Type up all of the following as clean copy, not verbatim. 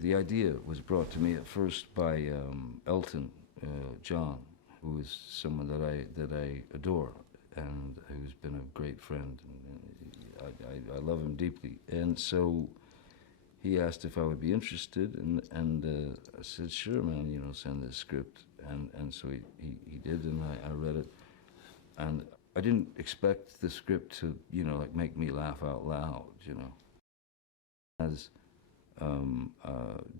the idea was brought to me at first by Elton John, who is someone that I adore and who's been a great friend. And I love him deeply. And so he asked if I would be interested, and I said, sure, man, you know, send this script. And so he did, and I read it. And I didn't expect the script to, you know, like make me laugh out loud, you know. As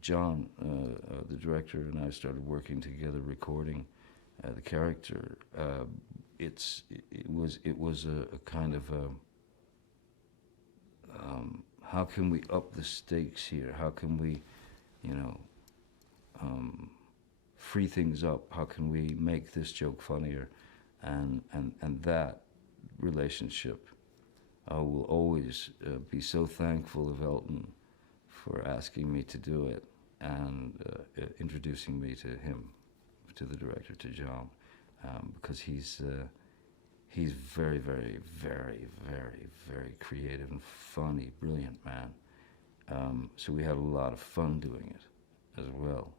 John, the director, and I started working together, recording the character. It was a kind of a, how can we up the stakes here? How can we, you know, free things up? How can we make this joke funnier? And that relationship, I will always be so thankful of Elton for asking me to do it and introducing me to him, to the director, to John, because he's very, very, very, very, very creative and funny, brilliant man. So we had a lot of fun doing it as well.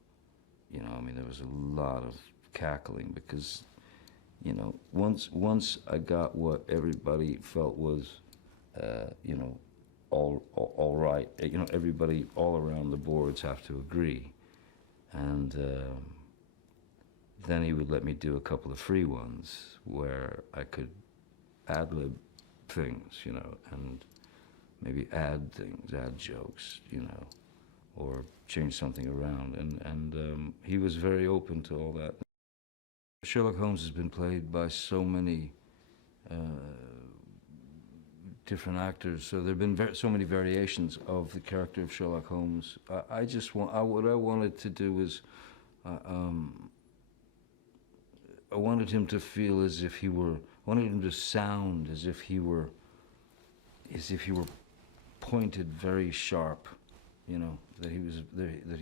You know, I mean, there was a lot of cackling because, you know, once I got what everybody felt was, you know, all right. You know, everybody all around the boards have to agree, and then he would let me do a couple of free ones where I could ad-lib things, you know, and maybe add things, add jokes, you know, or change something around, and he was very open to all that. Sherlock Holmes has been played by so many different actors, so there have been so many variations of the character of Sherlock Holmes. I just what I wanted to do was, I wanted him to feel as if he were, I wanted him to sound as if he were pointed very sharp, you know, that he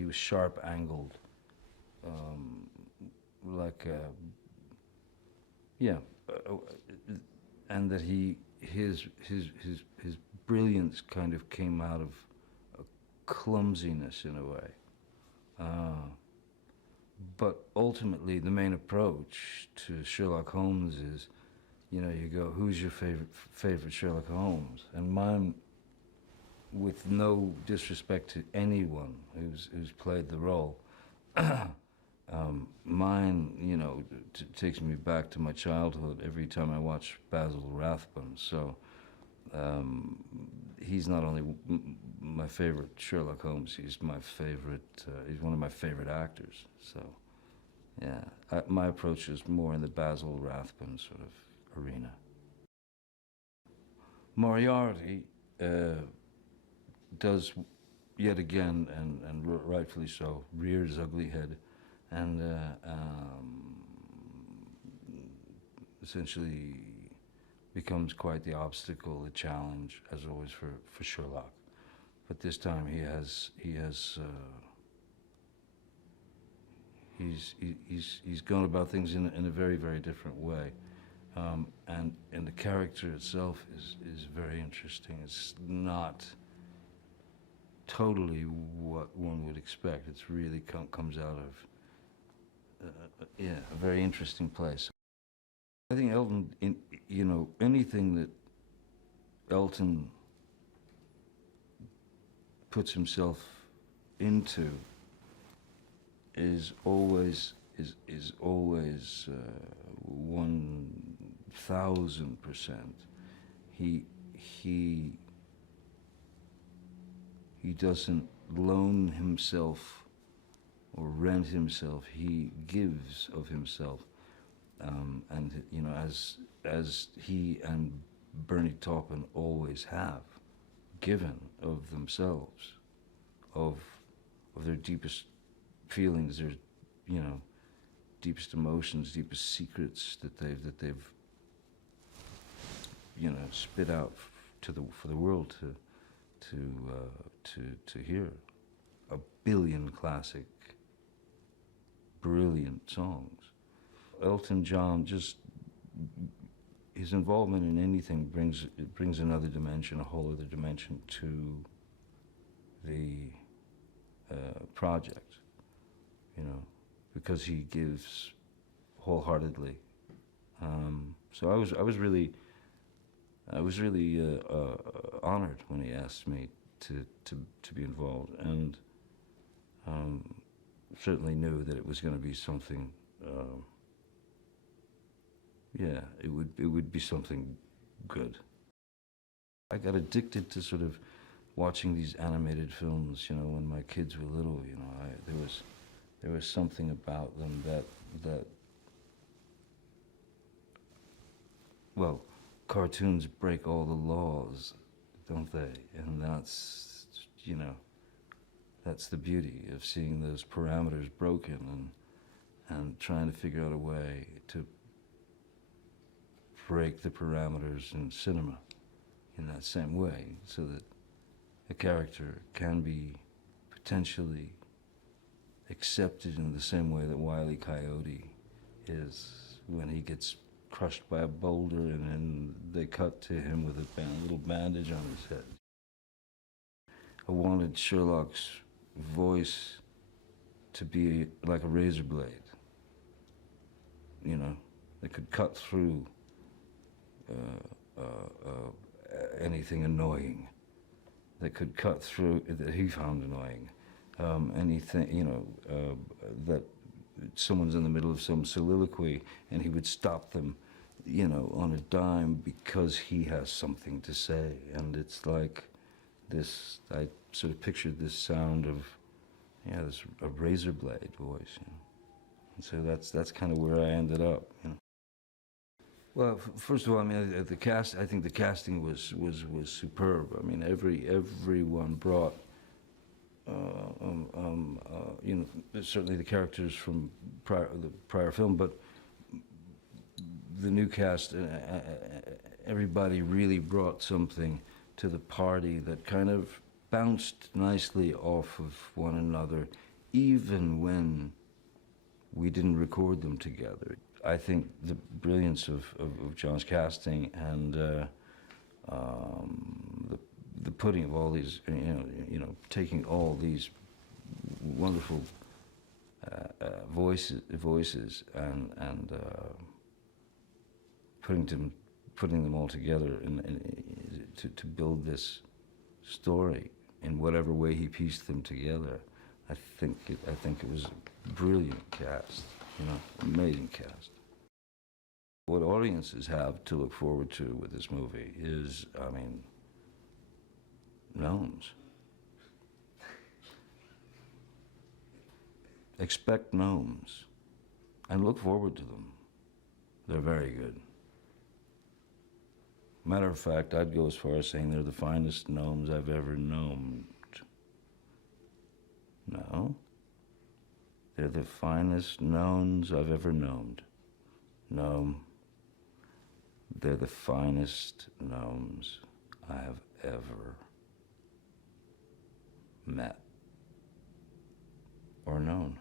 was sharp angled, like yeah, and that his brilliance kind of came out of a clumsiness in a way. But ultimately, the main approach to Sherlock Holmes is, you know, you go, who's your favorite Sherlock Holmes? And mine, with no disrespect to anyone who's played the role, mine, you know, takes me back to my childhood every time I watch Basil Rathbone. So he's not only my favorite Sherlock Holmes, he's my favorite, he's one of my favorite actors. So yeah, my approach is more in the Basil Rathbone sort of arena. Moriarty does yet again, and rightfully so, rear his ugly head, and essentially becomes quite the obstacle, the challenge, as always for Sherlock. But this time he's gone about things in a very, very different way, and the character itself is very interesting. It's not totally what one would expect. It's really comes out of a very interesting place. I think Elton, you know, anything that Elton puts himself into is always 1,000%. He doesn't loan himself or rent himself. He gives of himself, and you know, as he and Bernie Taupin always have given of themselves, of their deepest feelings, their, you know, deepest emotions, deepest secrets that they've you know, spit out for the world to hear. A billion classic, brilliant songs. Elton John, just his involvement in anything brings another dimension, a whole other dimension to the project, you know, because he gives wholeheartedly. So I was really honored when he asked me to be involved, and certainly knew that it was going to be something. Yeah, it would be something good. I got addicted to sort of watching these animated films. You know, when my kids were little. You know, there was something about them that well, cartoons break all the laws, don't they? And that's, you know, that's the beauty of seeing those parameters broken and trying to figure out a way to break the parameters in cinema in that same way, so that a character can be potentially accepted in the same way that Wile E. Coyote is when he gets crushed by a boulder and then they cut to him with a little bandage on his head. I wanted Sherlock's voice to be like a razor blade, you know, that could cut through anything annoying, that could cut through, that he found annoying, anything, you know, that someone's in the middle of some soliloquy and he would stop them, you know, on a dime because he has something to say. And it's like this, I sort of pictured this sound of, yeah, this a razor blade voice, you know. And so that's kind of where I ended up, you know. Well, first of all, I mean, I think the casting was superb. I mean, everyone brought, you know, certainly the characters from the prior film, but the new cast, everybody really brought something to the party that kind of bounced nicely off of one another, even when we didn't record them together. I think the brilliance of John's casting and the putting of all these, you know, taking all these wonderful voices and putting them all together to build this story in whatever way he pieced them together. I think it was a brilliant cast, you know, amazing cast. What audiences have to look forward to with this movie is, I mean, gnomes. Expect gnomes and look forward to them. They're very good. Matter of fact, I'd go as far as saying they're the finest gnomes I've ever known. No. They're the finest gnomes I've ever known. Gnome. They're the finest gnomes I have ever met or known.